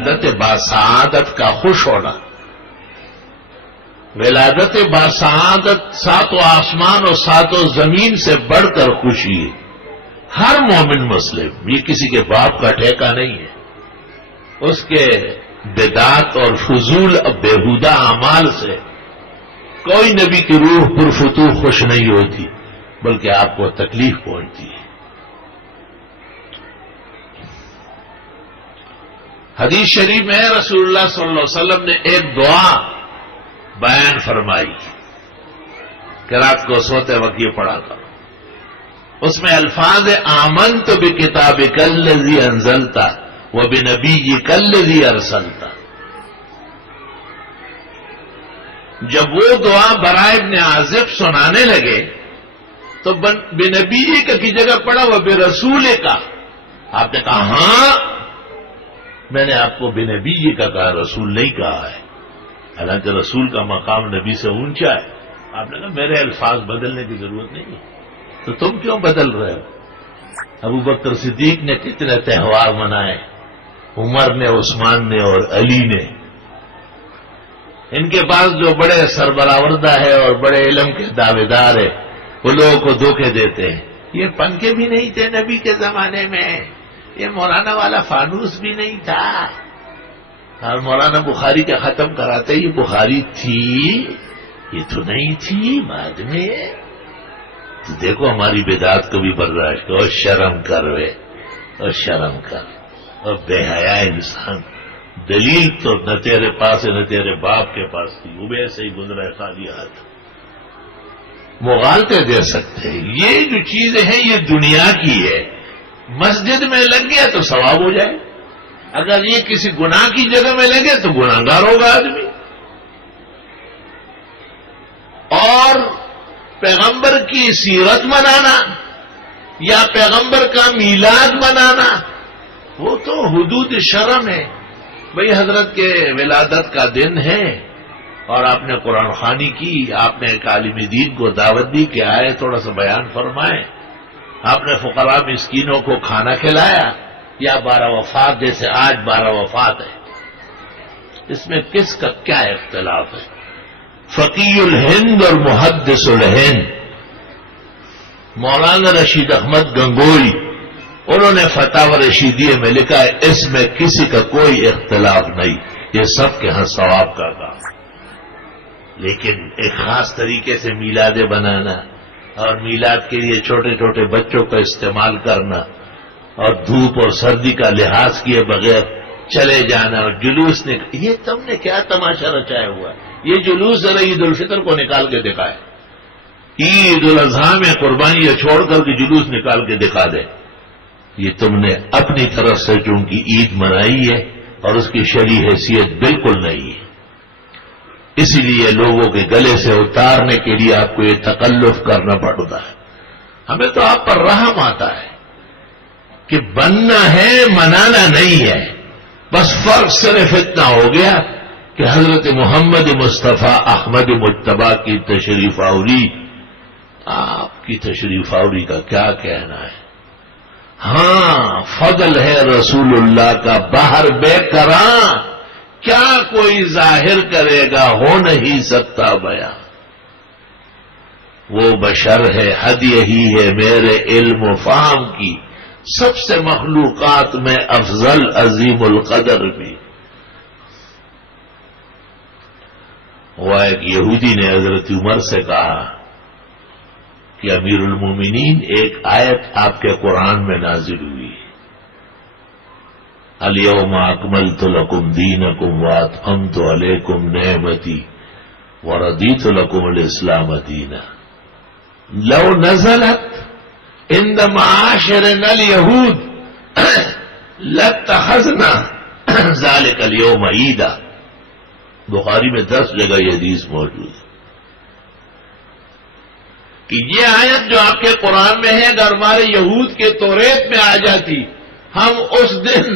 ولادت باسعادت کا خوش ہونا. ولادت باسعادت ساتوں آسمان اور ساتوں زمین سے بڑھ کر خوشی ہے. ہر مومن مسلم، یہ کسی کے باپ کا ٹھیکہ نہیں ہے. اس کے بدعت اور فضول بےہودہ اعمال سے کوئی نبی کی روح پرفتوح خوش نہیں ہوتی، بلکہ آپ کو تکلیف پہنچتی ہے. حدیث شریف میں رسول اللہ صلی اللہ علیہ وسلم نے ایک دعا بیان فرمائی کہ رات کو سوتے وقت یہ پڑھا تھا. اس میں الفاظ آمنت بکتابک الذی انزلت وبنبیک الذی ارسلت. جب وہ دعا برائے ابن عازب سنانے لگے تو بنبی کی جگہ پڑا وہ برسول کا. آپ نے کہا ہاں میں نے آپ کو بنبی کا کہا، رسول نہیں کہا ہے، حالانکہ رسول کا مقام نبی سے اونچا ہے. آپ نے کہا میرے الفاظ بدلنے کی ضرورت نہیں ہے. تو تم کیوں بدل رہے ہو؟ ابو بکر صدیق نے کتنے تہوار منائے، عمر نے، عثمان نے اور علی نے. ان کے پاس جو بڑے سربراوردہ ہے اور بڑے علم کے دعوے دار ہے وہ لوگوں کو دھوکے دیتے ہیں. یہ پنکھے بھی نہیں تھے نبی کے زمانے میں، یہ مولانا والا فانوس بھی نہیں تھا، اور مولانا بخاری کا ختم کراتے یہ بخاری تھی، یہ تو نہیں تھی بعد میں. تو دیکھو ہماری بدعت کو بھی برداشت کرو. شرم کر وے، اور شرم کر. اور بے حیا انسان. دلیل تو نہ تیرے پاس ہے نہ تیرے باپ کے پاس تھی، وہ بھی ایسے ہی گزرا ہے خالی ہاتھ. مغالطے دے سکتے ہیں. یہ جو چیزیں ہیں یہ دنیا کی ہے. مسجد میں لگ گیا تو ثواب ہو جائے، اگر یہ کسی گناہ کی جگہ میں لگے تو گناہگار ہوگا آدمی. اور پیغمبر کی سیرت منانا یا پیغمبر کا میلاد منانا وہ تو حدود شرم ہے. بھئی حضرت کے ولادت کا دن ہے اور آپ نے قرآن خوانی کی، آپ نے ایک عالم دین کو دعوت دی کہ آئے تھوڑا سا بیان فرمائیں، آپ نے فقراء مسکینوں کو کھانا کھلایا، یا 12 وفات جیسے آج 12 وفات ہے. اس میں کس کا کیا اختلاف ہے؟ فقی الہند اور محدث الہند مولانا رشید احمد گنگوئی، انہوں نے فتاوی رشیدیہ میں لکھا ہے اس میں کسی کا کوئی اختلاف نہیں، یہ سب کے ہاں ثواب کا کام. لیکن ایک خاص طریقے سے میلادیں بنانا اور میلاد کے لیے چھوٹے چھوٹے بچوں کا استعمال کرنا اور دھوپ اور سردی کا لحاظ کیے بغیر چلے جانا اور جلوس یہ تم نے کیا تماشا رچایا ہوا ہے؟ یہ جلوس ذرا عید الفطر کو نکال کے دکھائے، عید الاضحیٰ میں قربانیاں چھوڑ کر کے جلوس نکال کے دکھا دے. یہ تم نے اپنی طرف سے چونکہ عید منائی ہے اور اس کی شرعی حیثیت بالکل نہیں ہے، اسی لیے لوگوں کے گلے سے اتارنے کے لیے آپ کو یہ تکلف کرنا پڑتا ہے. ہمیں تو آپ پر رحم آتا ہے کہ بننا ہے منانا نہیں ہے. بس فرق صرف اتنا ہو گیا کہ حضرت محمد مصطفیٰ احمد مجتبیٰ کی تشریف آوری، آپ کی تشریف آوری کا کیا کہنا ہے. ہاں فضل ہے رسول اللہ کا باہر بے کراں، کیا کوئی ظاہر کرے گا، ہو نہیں سکتا بیان. وہ بشر ہے، حد یہی ہے میرے علم و فہم کی، سب سے مخلوقات میں افضل عظیم القدر بھی. وہ ایک یہودی نے حضرت عمر سے کہا کہ امیر المومنین ایک آیت آپ کے قرآن میں نازل ہوئی، الیوم اکملت لکم دینکم واتممت علیکم نعمتی ورضیت لکم الاسلام دینا. لو نزلت عند معاشرنا اليہود لاتخذنا ذلك اليوم عیدا. بخاری میں 10 جگہ یہ حدیث موجود ہے کہ یہ آیت جو آپ کے قرآن میں ہے اگر ہمارے یہود کے توریت میں آ جاتی ہم اس دن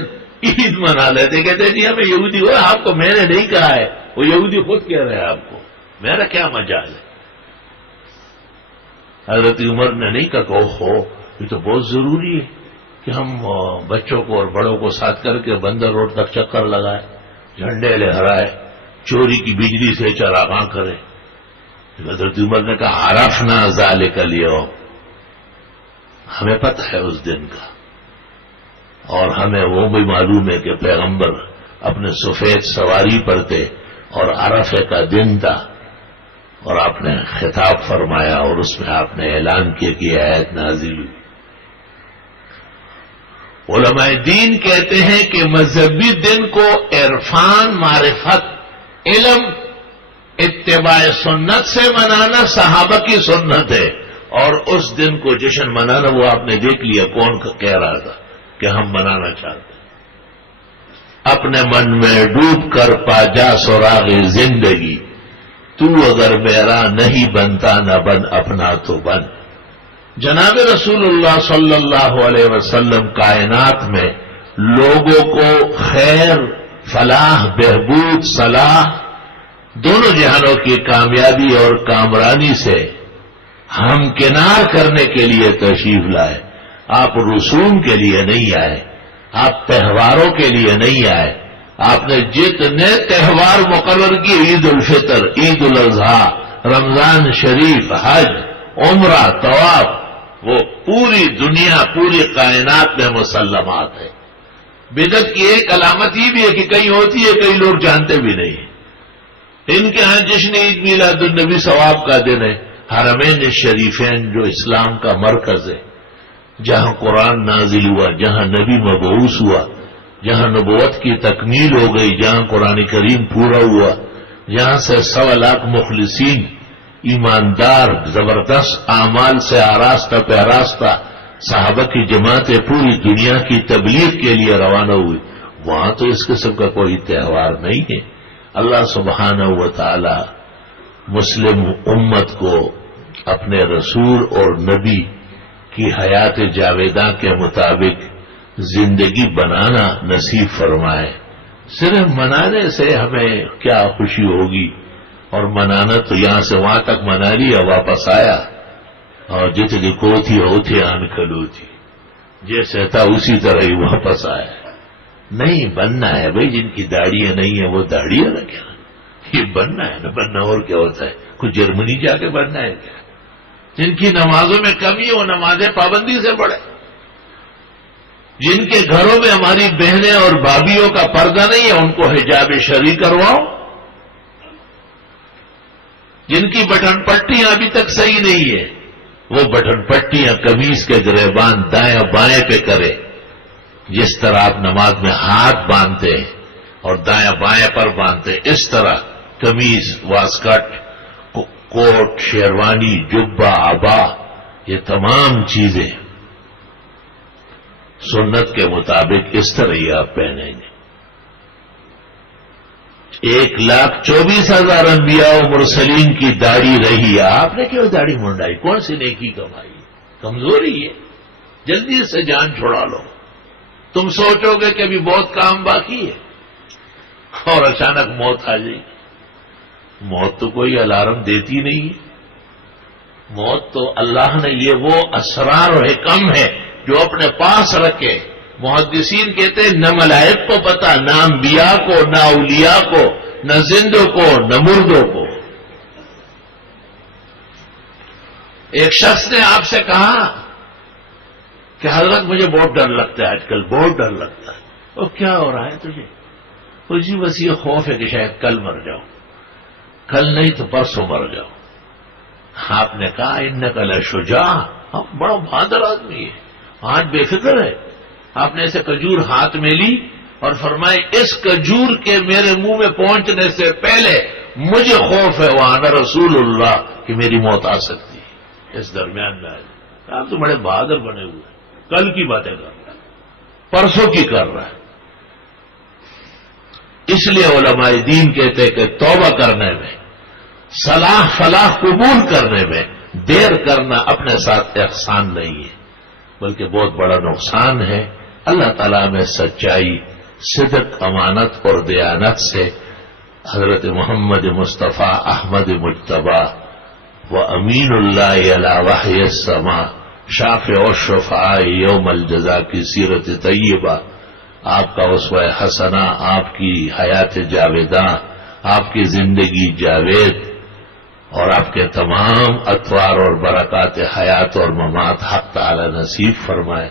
عید منا لیتے. کہتے جی ہمیں یہودی ہو، آپ کو میں نے نہیں کہا ہے، وہ یہودی خود کہہ رہے ہیں آپ کو، میرا کیا مجال ہے. حضرت عمر نے نہیں کہا کہ ہو یہ تو بہت ضروری ہے کہ ہم بچوں کو اور بڑوں کو ساتھ کر کے بندر روڈ تک چکر لگائے، جھنڈے لہرائے، چوری کی بجلی سے چراغاں کرے. حضرت عمر نے کہا عرفنا ذالک الیوم، ہمیں پتہ ہے اس دن کا، اور ہمیں وہ بھی معلوم ہے کہ پیغمبر اپنے سفید سواری پر تھے اور عرفے کا دن تھا، اور آپ نے خطاب فرمایا اور اس میں آپ نے اعلان کیا کہ یہ آیت نازل ہوئی. علماء دین کہتے ہیں کہ مذہبی دن کو عرفان، معرفت، علم، اتباع سنت سے منانا صحابہ کی سنت ہے، اور اس دن کو جشن منانا وہ آپ نے دیکھ لیا کون کہہ رہا تھا کہ ہم منانا چاہتے ہیں. اپنے من میں ڈوب کر پا جا سراغ زندگی، تو اگر میرا نہیں بنتا نہ بن اپنا تو بن. جناب رسول اللہ صلی اللہ علیہ وسلم کائنات میں لوگوں کو خیر، فلاح، بہبود، صلاح، دونوں جہانوں کی کامیابی اور کامرانی سے ہمکنار کرنے کے لیے تشریف لائے. آپ رسوم کے لیے نہیں آئے، آپ تہواروں کے لیے نہیں آئے. آپ نے جتنے تہوار مقرر کیے، عید الفطر، عید الاضحیٰ، رمضان شریف، حج، عمرہ، طواف، وہ پوری دنیا، پوری کائنات میں مسلمات ہے. بدعت کی ایک علامت یہ بھی ہے کہ کہیں ہوتی ہے، کئی لوگ جانتے بھی نہیں ہیں. ان کے ہاں جشن عید میلاد النبی ثواب کا دن ہے. حرمین شریفین جو اسلام کا مرکز ہے، جہاں قرآن نازل ہوا، جہاں نبی مبعوث ہوا، جہاں نبوت کی تکمیل ہو گئی، جہاں قرآن کریم پورا ہوا، جہاں سے 1.25 لاکھ مخلصین، ایماندار، زبردست اعمال سے آراستہ پیراستہ صحابہ کی جماعتیں پوری دنیا کی تبلیغ کے لیے روانہ ہوئی، وہاں تو اس قسم کا کوئی تہوار نہیں ہے. اللہ سبحانہ و تعالی مسلم امت کو اپنے رسول اور نبی کی حیات جاویدہ کے مطابق زندگی بنانا نصیب فرمائے. صرف منانے سے ہمیں کیا خوشی ہوگی، اور منانا تو یہاں سے وہاں تک منا لیا، واپس آیا، اور جتنی کوتھی ہوتی آن کلوتی، جیسے تھا اسی طرح ہی واپس آیا. نہیں بننا ہے بھائی. جن کی داڑیاں نہیں ہیں وہ داڑیاں رکھیں، یہ بننا ہے نا. بننا اور کیا ہوتا ہے؟ کوئی جرمنی جا کے بننا ہے کیا؟ جن کی نمازوں میں کمی ہے وہ نمازیں پابندی سے پڑھیں. جن کے گھروں میں ہماری بہنیں اور بھابھیوں کا پردہ نہیں ہے ان کو حجاب شرعی کرواؤ. جن کی بٹن پٹیاں ابھی تک صحیح نہیں ہے وہ بٹن پٹیاں قمیص کے گریبان دائیں بائیں پہ کرے. جس طرح آپ نماز میں ہاتھ باندھتے ہیں اور دائیں بائیں پر باندھتے، اس طرح قمیص، واسکٹ، کوٹ، شیروانی، جبہ، عبا، یہ تمام چیزیں سنت کے مطابق اس طرح ہی آپ پہنیں گے. 1,24,000 انبیاء و مرسلین کی داڑھی رہی، آپ نے کیوں داڑھی منڈائی؟ کون سی نیکی کمائی؟ کمزوری ہے. جلدی سے جان چھوڑا لو. تم سوچو گے کہ ابھی بہت کام باقی ہے اور اچانک موت آ جائے گی. موت تو کوئی الارم دیتی نہیں ہے. موت تو اللہ نے، یہ وہ اسرار و حکم ہے جو اپنے پاس رکھے. محدثین کہتے ہیں نہ ملائک کو پتا، نہ انبیاء کو، نہ اولیاء کو، نہ زندوں کو، نہ مردوں کو. ایک شخص نے آپ سے کہا کہ حضرت مجھے بہت ڈر لگتا ہے، آج کل بہت ڈر لگتا ہے. وہ کیا ہو رہا ہے تجھے؟ اسی بس یہ خوف ہے کہ شاید کل مر جاؤ، کل نہیں تو پرسوں مر جاؤ. آپ نے کہا انک لشجاع، بڑا بہادر آدمی ہے، آج بے فکر ہے. آپ نے اسے کھجور ہاتھ میں لی اور فرمائے اس کھجور کے میرے منہ میں پہنچنے سے پہلے مجھے خوف ہے وہاں رسول اللہ کہ میری موت آ سکتی ہے. اس درمیان میں آپ تو بڑے بہادر بنے ہوئے، کل کی باتیں کر رہا ہے، پرسوں کی کر رہا ہے. اس لیے علماء دین کہتے ہیں کہ توبہ کرنے میں، صلاح فلاح قبول کرنے میں دیر کرنا اپنے ساتھ احسان نہیں ہے بلکہ بہت بڑا نقصان ہے. اللہ تعالیٰ میں سچائی، صدق، امانت اور دیانت سے حضرت محمد مصطفیٰ احمد مجتبیٰ و امین اللہ علی وحی السماء شافع و شفاء یوم الجزا کی سیرت طیبہ، آپ کا اسوہ حسنہ، آپ کی حیات جاویداں، آپ کی زندگی جاوید اور آپ کے تمام اطوار اور برکات حیات اور ممات حق تعالی نصیب فرمائے۔